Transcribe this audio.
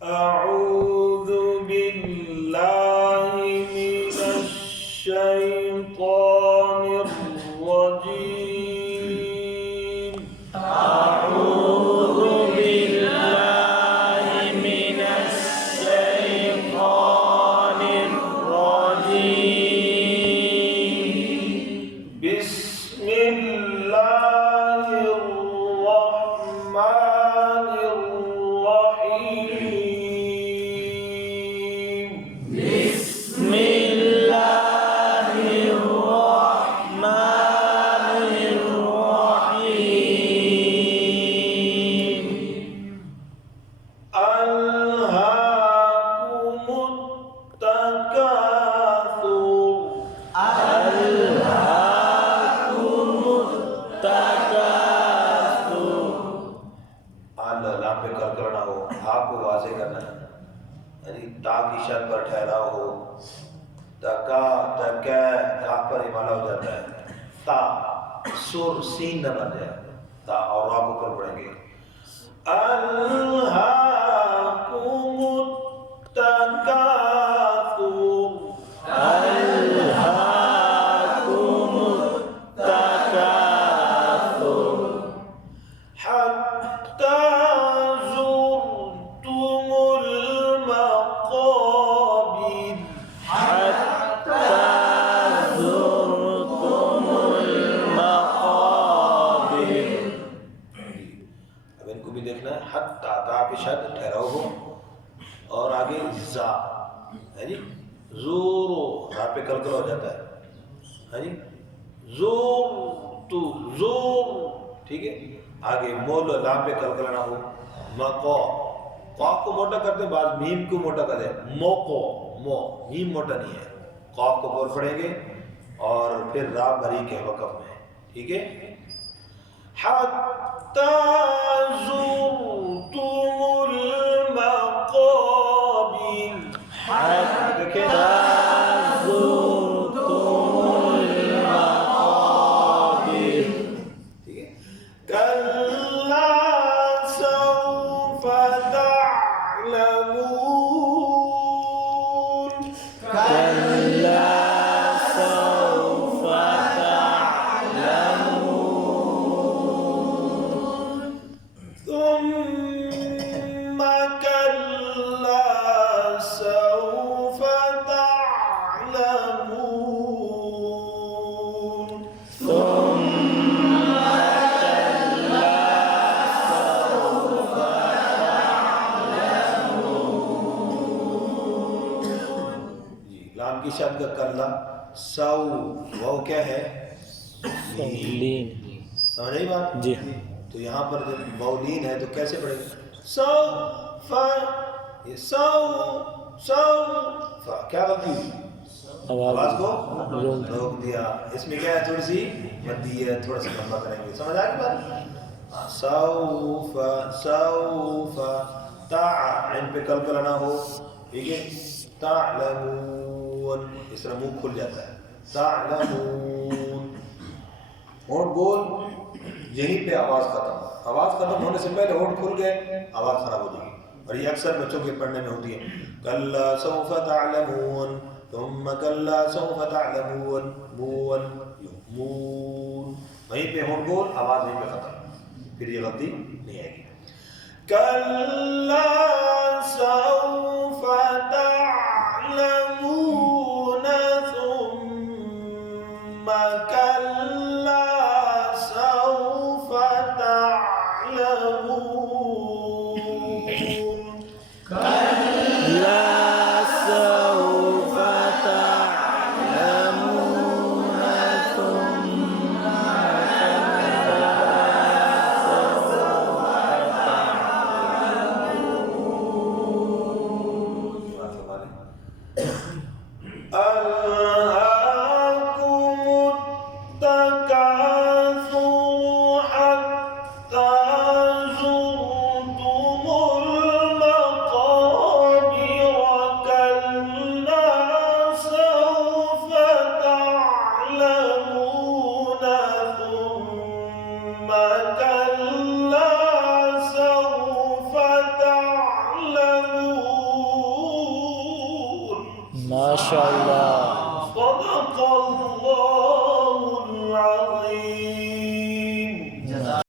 أعوذ بالله من الشيطان الرجيم. أعوذ بالله من الشيطان الرجيم. بسم الله الرحمن الرحيم. بسم الله الرحمن الرحيم. ألهاكم التكاثر. ألهاكم التكاثر. लाम पे कर करना हो, हा को वाजे करना है, यानी ता की शर्त पर ठहराव हो। तका तका काफ पर इमाला हो जाता है। ता सुर सीन न बन जाए, ता और रा को ऊपर पढ़ेंगे। अल्हाकुमुत तकासुर। ألهاكم التكاثر حتى زرتم المقابر. حتى زرتم المقابر. अब इनको भी देखना है। हत्ता ता पे शब्द ठहराव हो और आगे जा है जी। जोरो रा पे कलकल हो जाता है जी। जोर तू जोर, ठीक है। आगे मोल लाम पे कलकल ना हो। मको कॉफ को मोटा करते बाद मीम को मोटा कर दे। मोको मो मीम मोटा नहीं है, कॉफ को बोल पड़ेंगे और फिर रा भरी के वक़फ़ में, ठीक है। हत्ता ज़ुरतुमुल मक़ाबिर। حتى زرتم المقابر. ठीक है। कल्ला सौफ ता'लमून। كلا سوف تعلمون. ثم كلا سوف تعلمون. ثم كلا سوف जी, लाम की शब्द कल्ला सौ वो क्या है? लीन. समझ आई बात जी। तो यहाँ पर जब मौलीन है तो कैसे पढ़ेगा? सौ फा, ये सौ सौ फा, क्या गलती हुई? आवाज को रोक दिया। इसमें क्या है? थोड़ी सी मद्दी है, थोड़ा सा लंबा करेंगे। समझ आ गई बात? सौफा सौफा ता इन पे कलकल ना हो, ठीक है। ता'लमून इस तरह मुंह खुल जाता है। ता'लमून होंठ गोल, यहीं पे आवाज खत्म। आवाज खत्म होने से पहले होंठ खुल गए, आवाज खराब हो जाएगी। और ये अक्सर बच्चों के पढ़ने में होती है। कल्ला सौफ ता'लमून तुम्म कल्ला सौफ ता'लमून मून मून, वहीं पे होंठ गोल, आवाज वहीं पे खत्म, फिर ये गलती नहीं आएगी। कल्ला सौफ ता'लमून ثم كلا سوف تعلمون. كلا سوف تعلمون. ثم كلا سوف تعلمون. माशाअल्लाह